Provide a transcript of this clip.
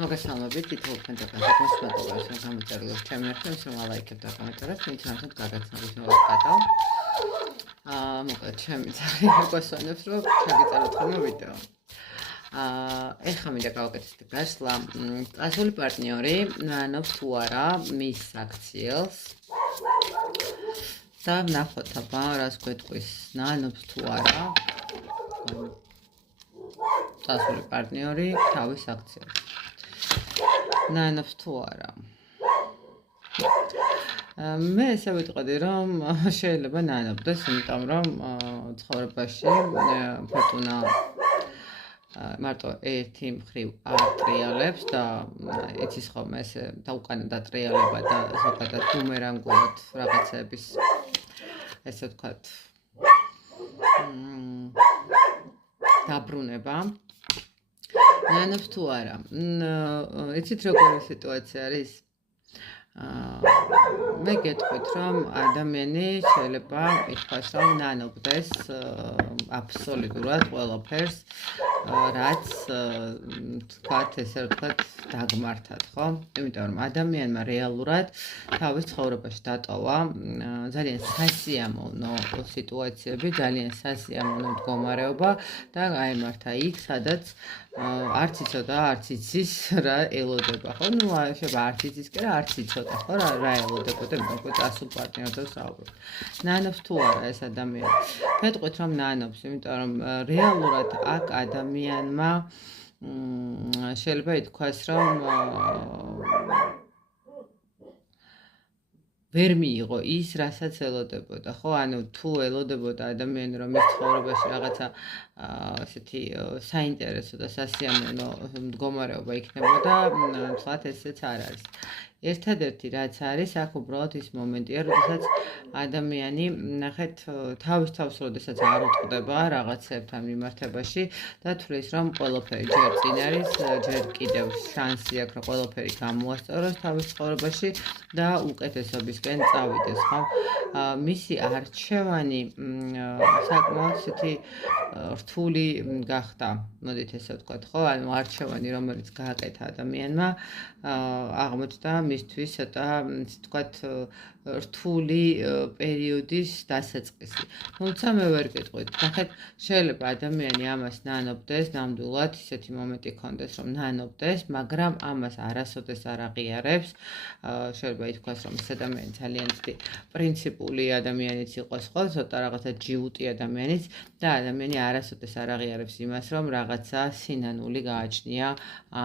მოგესალმებით, თითოეულ ფანტასტიკას მოსმენობას, რომ გამოწერილოს ჩემი არხებს, რომ ალაიქებთ და კომენტარებს, ვინც ამით გაგაცნობით მოვაკატავ. მოკლედ, ჩემი ძალიან გვასვენებს, რომ ჩაგეწეროთ ხოლმე ვიდეო. ეხლა მინდა გავაკეთოთ გასვლა. წასული პარტნიორი ნანობს თუ არა მის აქციელს. და ვნახოთ აბა, რას გვეტყვის ნანობს თუ არა. წასული პარტნიორი თავის აქციელს. ნანობს თუ არა. მე ესე ვიტყოდი, რომ შეიძლება ნანობდეს, იმიტომ რომ ცხოვრებაში ფორტუნა მარტო ერთი მხრივ ატრიალებს და იცის ხოლმე ესე დაუყანა დატრიალება და ზოგადად ბუმერანგულად რაღაცების ესე ვთქვათ დაბრუნება. ნანობს თუ არა. იცით როგორი სიტუაცია არის? მე გეტყვით, რომ ადამიანი შეიძლება ითქვას, რომ ნანობდეს აბსოლუტურად ყველაფერს, რაც თქვათ, ესე ვთქვათ, დაგმართად, ხო? იმიტომ რომ ადამიანმა რეალურად თავის ცხოვრებაში დატოვა ძალიან სასიამოვნო სიტუაციები, ძალიან სასიამოვნო მდგომარეობა და გაემართა იქ, სადაც არც იცოდა, არც იცის რა ელოდება, ხო? ნუ შეიძლება არც იცის კი რა, არც იცოდა, ხო? რა ელოდებოდა, მოკლედ წასულ პარტნიორზე ვსაუბრობ. ნანობს თუ არა ეს ადამიანი? გეტყვით, რომ ნანობს, იმიტომ რომ რეალურად აქ ადამიანმა შეიძლება ითქვას, რომ ვერ მიიღო ის, რასაც ელოდებოდა, ხო? ანუ თუ ელოდებოდა ადამიანი, რომ ის ცხოვრებაში რაღაცა ესეთი საინტერესო და სასიამოვნო მდგომარეობა იქნებოდა, თქვათ ესეც არ არის. ერთადერთი რაც არის, აქ უბრალოდ ის მომენტია, როდესაც ადამიანი, ნახეთ, თავის თავს როდესაც არ უწყდება რაღაცებთან მიმართებაში და თვლის, რომ ყველაფერი ჯერ წინ არის, ჯერ კიდევ შანსი აქვს, რომ ყველაფერი გამოასწოროს თავის ცხოვრებაში და უკეთესობისკენ წავიდეს, ხო? მისი არჩევანი საკმაოდ ისეთი რთული გახდა, მოდით ესე ვთქვათ, ხო? ანუ არჩევანი, რომელიც გააკეთა ადამიანმა, აღმოჩნდა მისთვის ცოტა, ისე ვთქვათ, რთული პერიოდის დასაწყისი. თუმცა მე ვერ გეტყვით, ნახეთ, შეიძლება ადამიანი ამას ნანობდეს, ნამდვილად ისეთი მომენტი ქონდეს, რომ ნანობდეს, მაგრამ ამას არასოდეს არ აღიარებს. შეიძლება ითქვას, რომ ეს ადამიანი ძალიან დიდი პრინციპული ადამიანიც იყოს, ხო? ცოტა რაღაცა ჯიუტი ადამიანიც და ადამიანი არასოდეს არ აღიარებს იმას, რომ რაღაცა სინანული გააჩნია